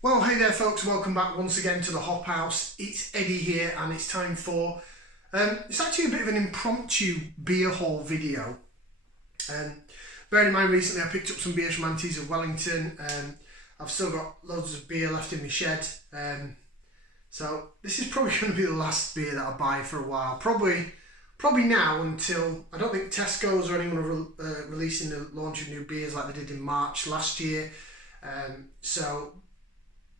Well, hey there folks, welcome back once again to the Hop House. It's Eddie here and it's time for, it's actually a bit of an impromptu beer haul video. Bearing in mind recently I picked up some beers from Anti's of Wellington. I've still got loads of beer left in my shed. So this is probably going to be the last beer that I buy for a while. Probably now until, I don't think Tesco's or anyone are releasing the launch of new beers like they did in March last year. So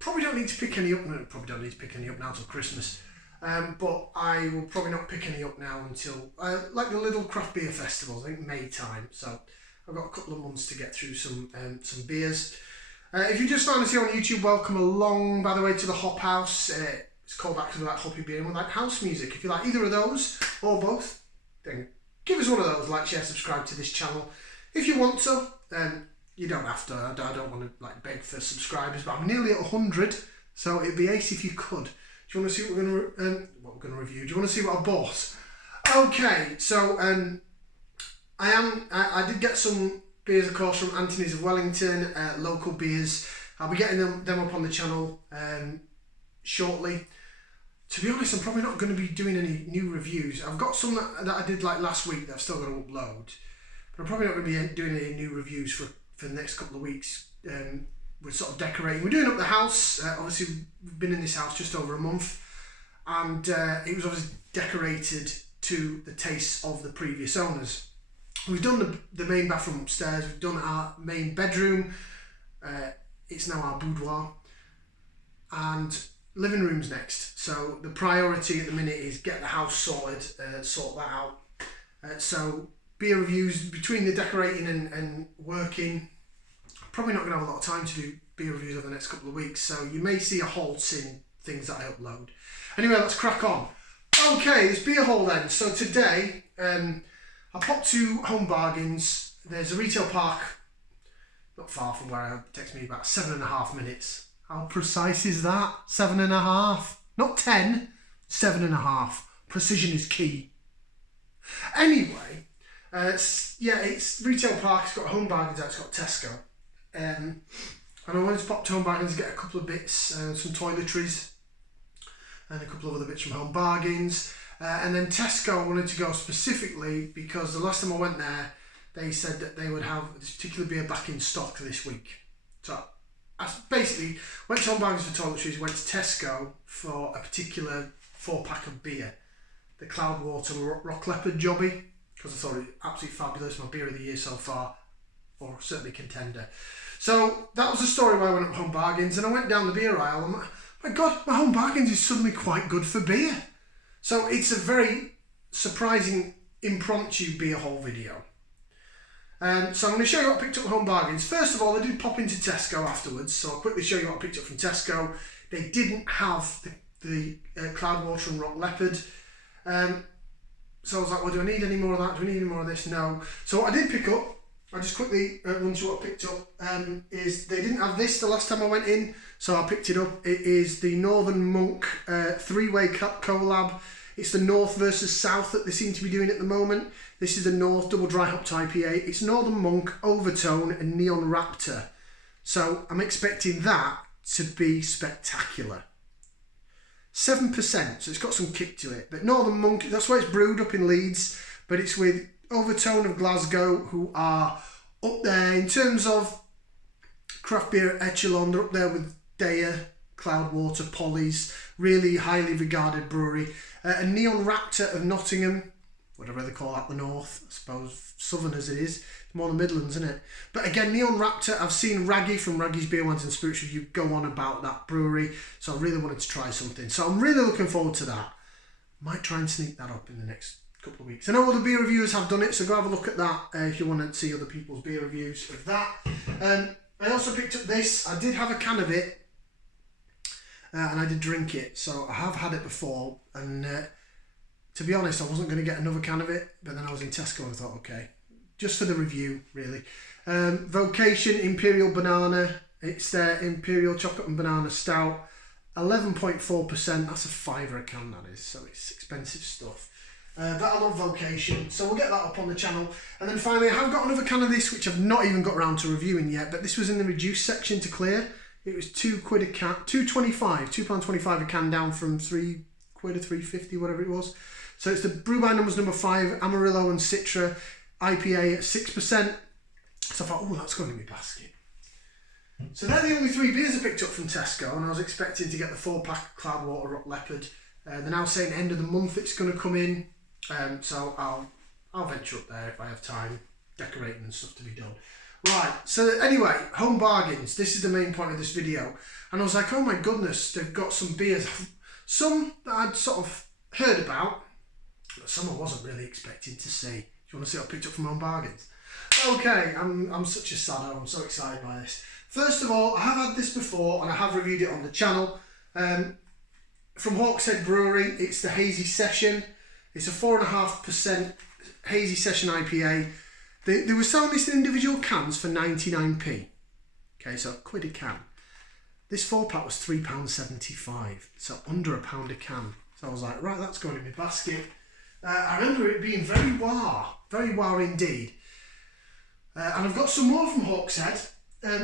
probably don't need to pick any up. No, probably don't need to pick any up now till Christmas. But I will probably not pick any up now until like the little craft beer festivals, I think May time. So I've got a couple of months to get through some beers. If you just found us here on YouTube, welcome along, by the way, to the Hop House. It's called back because we like hoppy beer and we like house music. If you like either of those or both, then give us one of those. Like, share, subscribe to this channel. If you want to, you don't have to. I don't want to like beg for subscribers, but I'm nearly at 100, so it'd be ace if you could. Do you want to see what we're going to review? Do you want to see what I bought? Okay, so I did get some beers, of course, from Anthony's of Wellington, local beers. I'll be getting them up on the channel shortly. To be honest, I'm probably not going to be doing any new reviews. I've got some that I did like last week that I've still got to upload, but I'm probably not going to be doing any new reviews for the next couple of weeks. We're sort of decorating. We're doing up the house. Obviously, we've been in this house just over a month, and it was obviously decorated to the taste of the previous owners. We've done the main bathroom upstairs. We've done our main bedroom. It's now our boudoir, and living room's next. So the priority at the minute is get the house sorted, sort that out. So beer reviews between the decorating and working. Probably not going to have a lot of time to do beer reviews over the next couple of weeks, so you may see a halt in things that I upload. Anyway, let's crack on. Okay, this beer haul then. So today, I popped to Home Bargains. There's a retail park not far from where I am. It takes me about 7.5 minutes. How precise is that? 7.5. Not 10, 7.5. Precision is key. Anyway, it's retail park. It's got Home Bargains out. It's got Tesco. And I wanted to pop to Home Bargains and get a couple of bits, some toiletries and a couple of other bits from Home Bargains. And then Tesco, I wanted to go specifically because the last time I went there, they said that they would have this particular beer back in stock this week. So I basically went to Home Bargains for toiletries, went to Tesco for a particular 4-pack of beer, the Cloudwater Rock Leopard Jobby, because I thought it was absolutely fabulous, my beer of the year so far, or certainly contender. So that was the story where I went up Home Bargains, and I went down the beer aisle, and my God, my Home Bargains is suddenly quite good for beer. So it's a very surprising impromptu beer haul video. So I'm going to show you what I picked up at Home Bargains. First of all, I did pop into Tesco afterwards, so I'll quickly show you what I picked up from Tesco. They didn't have the Cloudwater and Rock Leopard. So I was like, well, do I need any more of that? Do I need any more of this? No. So what I did pick up, I'll just quickly run through what I picked up, is they didn't have this the last time I went in, so I picked it up. It is the Northern Monk 3-way collab. It's the North versus South that they seem to be doing at the moment. This is the North Double Dry Hopped IPA. It's Northern Monk, Overtone and Neon Raptor. So I'm expecting that to be spectacular. 7%, so it's got some kick to it. But Northern Monk, that's where it's brewed, up in Leeds, but it's with Overtone of Glasgow, who are up there in terms of craft beer echelon. They're up there with Daya, Cloudwater, Polly's, really highly regarded brewery. And Neon Raptor of Nottingham, would I rather call that the North? I suppose Southern as it is, more the Midlands, isn't it? But again, Neon Raptor, I've seen Raggy from Raggy's Beer Wines and Spirits Review go on about that brewery, so I really wanted to try something. So I'm really looking forward to that. Might try and sneak that up in the next couple of weeks. I know other beer reviewers have done it, so go have a look at that if you want to see other people's beer reviews of that. I also picked up this. I did have a can of it, and I did drink it, so I have had it before, and to be honest, I wasn't going to get another can of it, but then I was in Tesco and I thought, okay, just for the review, really. Vocation Imperial Banana. It's their Imperial Chocolate and Banana Stout. 11.4%. That's a £5 a can, that is. So it's expensive stuff. But I love Vocation. So we'll get that up on the channel. And then finally, I have got another can of this, which I've not even got around to reviewing yet. But this was in the reduced section to clear. It was £2 a can, £2.25 a can, down from £3 or £3.50, whatever it was. So it's the brew by numbers number 5, Amarillo and Citra IPA at 6%. So I thought, oh, that's going in my basket. So they're the only 3 beers I picked up from Tesco, and I was expecting to get the 4-pack Cloudwater Rock Leopard. They're now saying end of the month it's going to come in, so I'll venture up there if I have time, decorating and stuff to be done. Right, so anyway, home bargains. This is the main point of this video. And I was like, oh my goodness, they've got some beers. Some that I'd sort of heard about, but some I wasn't really expecting to see. Do you want to see what I picked up from home bargains? Okay, I'm such a saddo, I'm so excited by this. First of all, I have had this before and I have reviewed it on the channel. From Hawkshead Brewery, it's the Hazy Session. It's a 4.5% Hazy Session IPA. They were selling this in individual cans for 99p. Okay, so £1 a can. This 4-pack was £3.75, so under £1 a can. So I was like, right, that's going in my basket. I remember it being very wow indeed. And I've got some more from Hawkshead.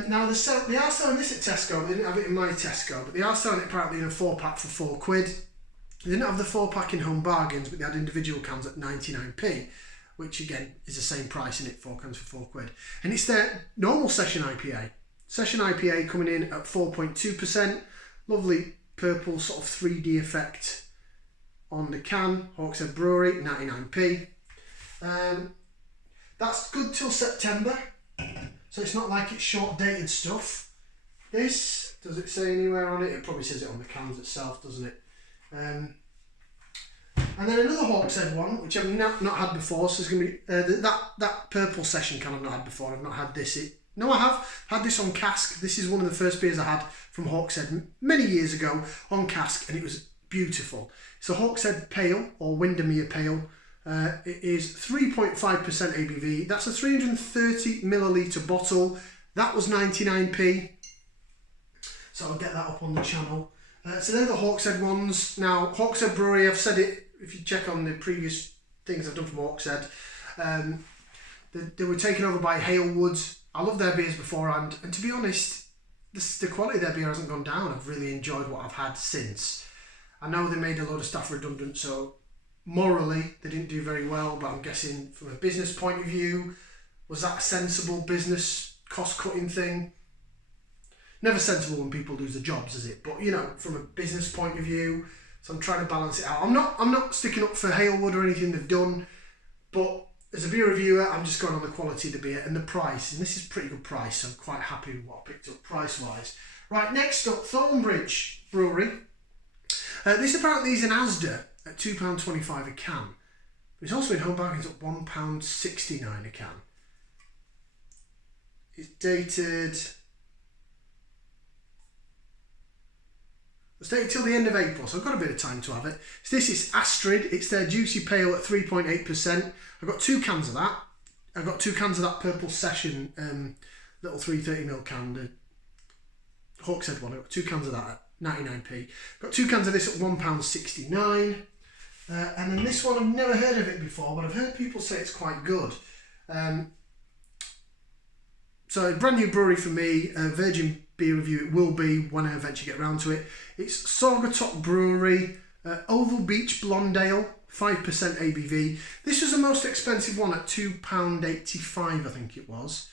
Now they are selling this at Tesco. They didn't have it in my Tesco, but they are selling it apparently in a 4-pack for £4. They didn't have the 4-pack in home bargains, but they had individual cans at 99p. Which again is the same price in it, 4 cans for £4. And it's their normal Session IPA. Session IPA coming in at 4.2%. Lovely purple sort of 3D effect on the can. Hawkshead Brewery, 99p. That's good till September. So it's not like it's short dated stuff. This, does it say anywhere on it? It probably says it on the cans itself, doesn't it? And then another Hawkshead one, which I've not had before, so it's going to be that purple Session can I've not had before. I've not had this. No, I have had this on cask. This is one of the first beers I had from Hawkshead many years ago on cask, and it was beautiful. It's a Hawkshead Pale, or Windemere Pale. It is 3.5% ABV. That's a 330 millilitre bottle. That was 99p. So I'll get that up on the channel. So they're the Hawkshead ones. Now, Hawkshead Brewery, I've said it, if you check on the previous things I've done from Hawkshead, they were taken over by Halewoods. I love their beers beforehand, and to be honest, the quality of their beer hasn't gone down. I've really enjoyed what I've had since. I know they made a load of staff redundant, so morally they didn't do very well, but I'm guessing from a business point of view, was that a sensible business cost-cutting thing? Never sensible when people lose their jobs, is it? But you know, from a business point of view, so I'm trying to balance it out. I'm not sticking up for Halewood or anything they've done, but as a beer reviewer, I'm just going on the quality of the beer and the price, and this is a pretty good price, so I'm quite happy with what I picked up price-wise. Right, next up, Thornbridge Brewery. This apparently is an Asda at £2.25 a can, but it's also in home bargains at £1.69 a can. It's dated... It's dated till the end of April, so I've got a bit of time to have it. So this is Astryd. It's their Juicy Pale at 3.8%. I've got 2 cans of that. I've got 2 cans of that purple Session little 330ml can, the Hawkshead one. I've got 2 cans of that at 99p. Got 2 cans of this at £1.69. And then this one, I've never heard of it before, but I've heard people say it's quite good. So a brand new brewery for me, a virgin beer review it will be when I eventually get around to it. It's Saugatuck Brewery, Oval Beach Blonde Ale, 5% ABV. This was the most expensive one at £2.85, I think it was.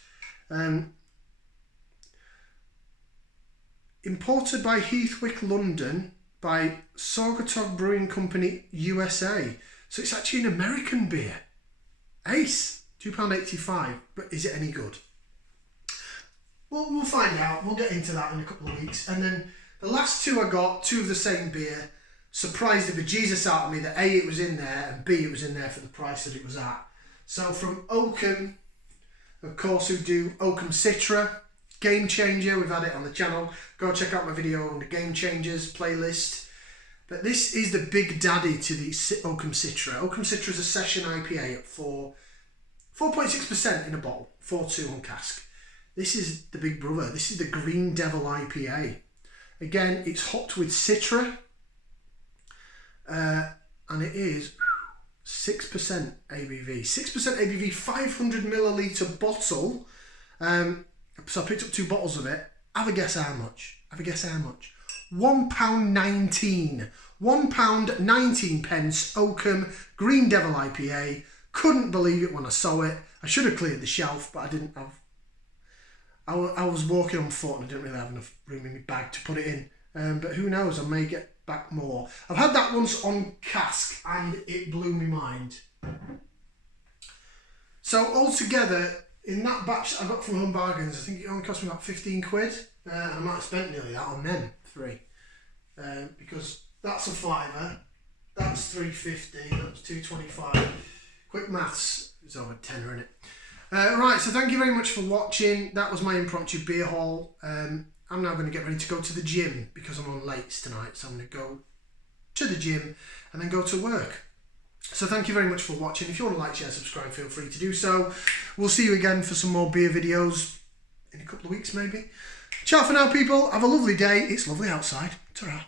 Imported by Heathwick, London, by Saugatuck Brewing Company, USA. So it's actually an American beer. Ace, £2.85, but is it any good? Well, we'll find out. We'll get into that in a couple of weeks. And then the last 2 I got, 2 of the same beer, surprised the bejesus out of me that A, it was in there, and B, it was in there for the price that it was at. So from Oakham, of course, who do Oakham Citra, Game Changer, we've had it on the channel. Go check out my video on the Game Changers playlist. But this is the big daddy to the Oakham Citra. Oakham Citra is a Session IPA at 4.6% in a bottle, 4.2 on cask. This is the big brother. This is the Green Devil IPA. Again, it's hopped with Citra. And it is 6% ABV. 6% ABV, 500 milliliter bottle. So I picked up 2 bottles of it. Have a guess how much. Have a guess how much? £1.19. £1.19 Oakham Green Devil IPA. Couldn't believe it when I saw it. I should have cleared the shelf, but I didn't have. I was walking on foot and I didn't really have enough room in my bag to put it in. But who knows, I may get back more. I've had that once on cask and it blew my mind. So altogether, in that batch that I got from Home Bargains, I think it only cost me about 15 quid. I might have spent nearly that on them three. Because that's a fiver, that's £3.50, that's £2.25. Quick maths, it's over tenner, innit? Right, so thank you very much for watching. That was my impromptu beer haul. I'm now going to get ready to go to the gym because I'm on lates tonight. So I'm going to go to the gym and then go to work. So thank you very much for watching. If you want to like, share, subscribe, feel free to do so. We'll see you again for some more beer videos in a couple of weeks maybe. Ciao for now, people. Have a lovely day. It's lovely outside. Ta-ra.